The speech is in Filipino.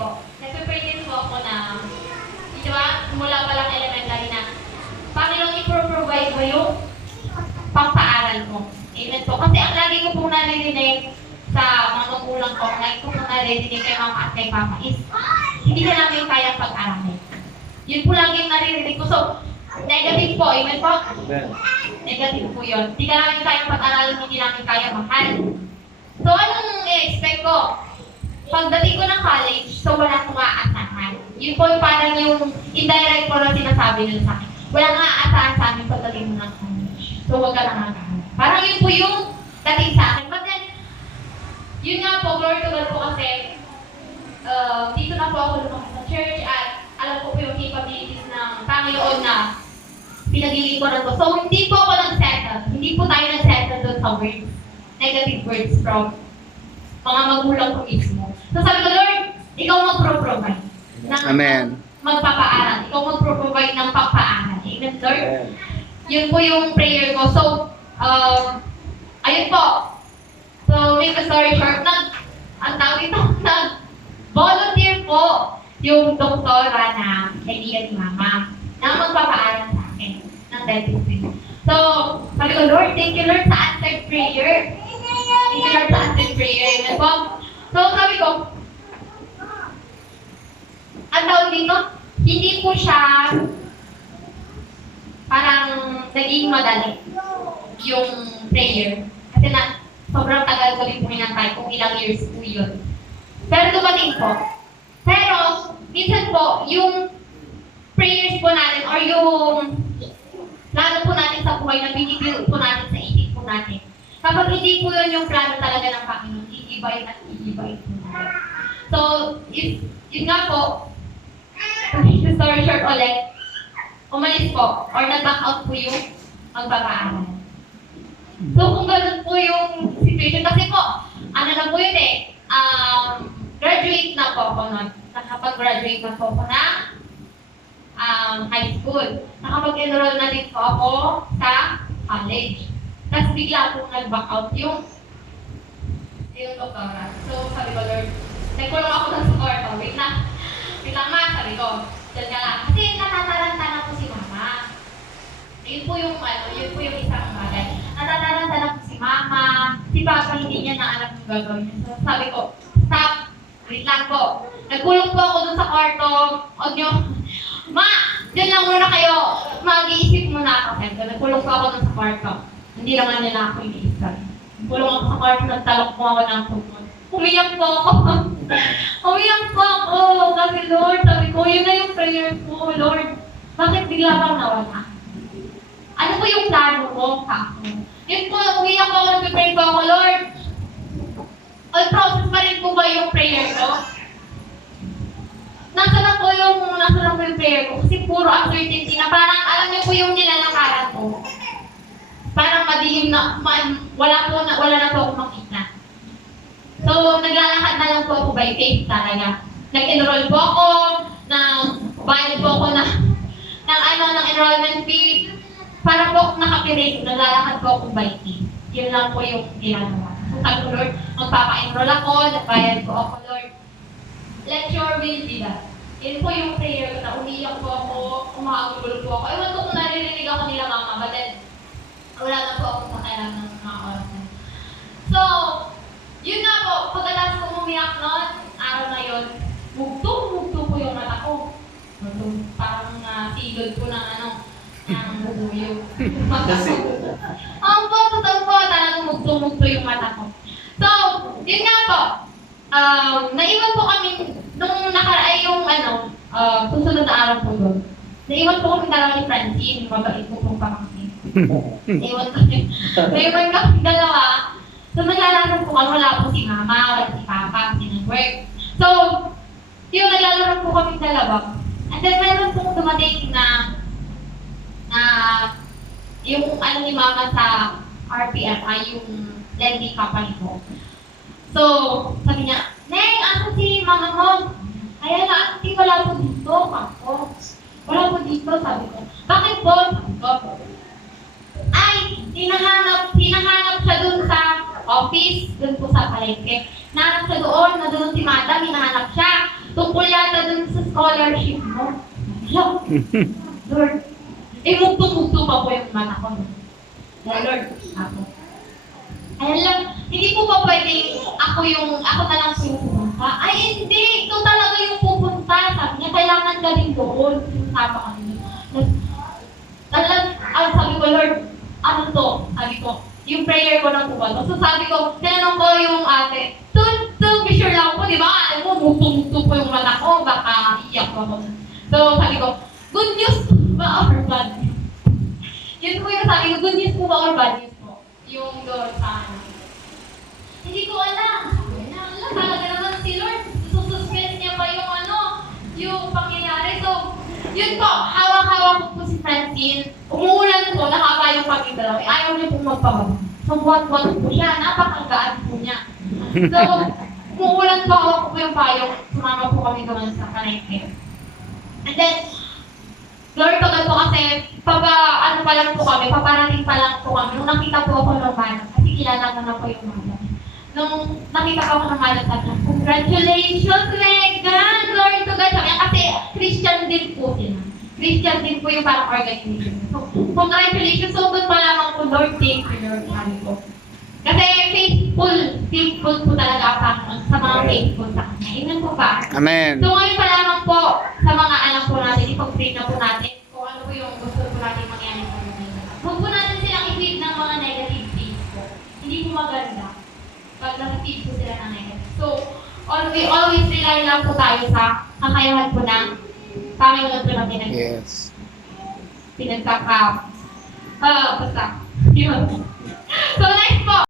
po, nagpe-pray din po ako na, di ba, mula pa lang elementary na, Panginoon, i-provide mo yung pang-paaral mo. Amen po. Kasi ang lagi ko pong naririnig sa mga magulang ko, lagi ko pong naririnig kay mama at kay papa is, hindi ka namin kayang pag-aralin. Yun po lagi yung naririnig ko. So, negative po. Amen po? Negative po yun. Hindi ka namin kayang pag-aralin, hindi namin kayang mahal. So, anong i-expect ko? Pagdating ko ng college, so wala akong aasahan. Yun po yung parang yung indirect po na sinasabi nila sa akin. Wala nga aasahan sa amin pagdating mo ng college. So, huwag ka lang aasahan. Parang yun po yung dating sa akin. But then, yun nga po, glory to God po kasi, dito na po ako lumaki sa church at alam ko po yung capabilities ng Panginoon na pinaglilingkuran ko. So, hindi po ako nag-settle. Hindi po tayo nag-settle doon sa words. Negative words from mga magulang ko mismo. So, sabi ko, Lord, ikaw magpro-provide. Amen. Magpapaaral. Ikaw magpro-provide ng pagpaaral. Amen, Lord? Yun po yung prayer ko. So, ayun po. So, make a story short, ang tawag ito, nag-volunteer po yung doktora na kaibigan ni Mama na magpapaaral sa akin ng dentistry. So, sabi ko, Lord, thank you, Lord, sa answered prayer. Thank you, Lord, sa answered prayer. Amen po. So, sabi ko, ang tawag dito, hindi po siya parang naging madali yung prayer. Kasi sobrang tagal ko rin po hinantay kung ilang years po yun. Pero dumating po. Pero, minsan po, yung prayers po natin or yung plano po natin sa buhay na binibiro po natin sa isip po natin. Kapag hindi po yun yung plano talaga ng Panginoon, iibayin at iibayin po natin. So, yun nga po, the story short ulit, umalis po or nag-back out po yung magpapaaral. So, kung gano'n po yung situation, kasi po, ano na po yun eh, graduate na po ako nun. Nakapag-graduate na po ako ng high school. Nakapag-enroll na din po ako sa college. Tapos bigla po nag-back out yung doktora. So, sabi ko, Lord, nagkulong ako ng support. Wait lang ma, sabi ko, dyan ka lang. Kasi natataranta na po si Mama. Yun po yung isang bagay. Natataranta na po si Mama, si Papa hindi niya na alam yung gagawin niya. So sabi ko, stop, wait lang po. Nagkulong po ako dun sa kwarto, o nyo, Ma, dyan lang muna kayo, mag-iisip muna ako. Nagkulong po ako dun sa kwarto. Hindi naman nila ako iniisip. Nagkulong ako sa kwarto, nagtalok po ako ng tungkol. Umiyak po ako. Umiyak po ako. Kasi Lord, sabi ko, yun na yung prayer ko, Lord. Bakit bigla bang nawala? Ano po yung plano mo, kako? Yun po, umiyak ako, nag-pray po ako, Lord. All process pa rin po ba yung prayer ko? Nasa lang po yung prayer ko. Kasi puro uncertainty na parang, alam niyo po yung nilalakaran ko. Parang madilim na, wala na po ako makita. So, naglalakad na lang po ako by faith talaga. Nag-enroll po ako, bayad po ako ng enrollment fee. Para po nakapirate, naglalakad po ako by faith. Yun lang po yung ginagawa. So, sabi ko, Lord, magpapa-enroll ako, nagbayad po ako, Lord. Let your will be done. Yun po yung prayer ko na umiyak po ako, umagulol po ako. Ewan ko kung naririnig ako nila Mama, but then, wala na po ako sa kailangan ng mga oras na. So, yun nga po, pagkatapos ko umiyak noon, araw na yun, mugto po yung mata ko. Parang sigod po ng bubuyo. Ang po, totoo po, talagang mugto yung mata ko. So, yun nga po, naiwan po kami, nung susunod na araw po doon. Naiwan po kami dalawa ni Francine, mabait po pong pamangkin. Naiwan kami dalawa. So, naglalaro po kami, wala po si Mama, wala si Papa, kasi nag-work. So, yung naglalaro po kami dalawa. And then, meron po dumating na yung ni Mama sa RPF, yung lending company ko. So, sabi niya, Neng, ako si Mama mo. Kaya na, auntie, wala po dito, ako. Wala po dito, sabi ko. Bakit po? Sabi ko. Ay, hinahanap siya dun sa office, dun po sa palengke. Nahanap siya doon, na doon si Madam, hinahanap siya. tungkol yata dun sa scholarship mo. Lord, mugto-mugto pa po yung mata ko. Lord, ako. Ayan lang, hindi po ba pwedeng ako na lang po yung pupunta? Ay, hindi! Ito talaga yung pupunta. Sabi niya, kailangan ka din doon. Sinasama ka din. Sabi ko, Lord, ano to? Sabi ko, yung prayer ko na po ba? So sabi ko, tinanong ko yung ate, to be sure lang po, di ba? Alam mo, mugto-mugto po yung mata ko, baka iyak ko ako. So sabi ko, good news ba or bad news? Yun po yung sabi ko, good news po ba or bad news po? Yung doon sa akin. Hindi ko alam. Alam, talaga naman si Lord. Sususpense niya pa yung pangyayari. So, yun po, hawak-hawak ko po si Francine. Umuulan po, nakapa yung kami dalawa. Ayaw niya po magpababa. So, buwan-buwan po siya. Napakagaan po niya. So, umuulan po, hawak ko po yung payong. Sumama po kami doon sa Kanayke. And then, Lord, pagkat po kasi, ano pa lang po kami, paparating pa lang po kami. Nung nakita po ako ng manang, kasi kilala ko na po yung manang. Nung nakita ko ako ng manang, sabi niya, congratulations, Megan! Glory to God! Sabi niya, kasi Christian din po sila. Christian din po yung parang organization. So, congratulations! So, doon pa lamang po, Lord, thank you, Lord, sabi ko. Kasi faithful po talaga ang Panginoon sa mga faithful sa Kanya. Amen po ba? Amen. So ngayon pa lamang po sa mga anak po natin, ipag-pray na po natin kung ano po yung gusto po natin mangyari sa mga. Huwag po natin silang i-feed ng mga negative things po. Hindi po maganda pag nag-feed po sila ng negative. So, always rely lang po tayo sa kakayahan po ng Panginoon po natin. Yes. Basta. Yun. So next po.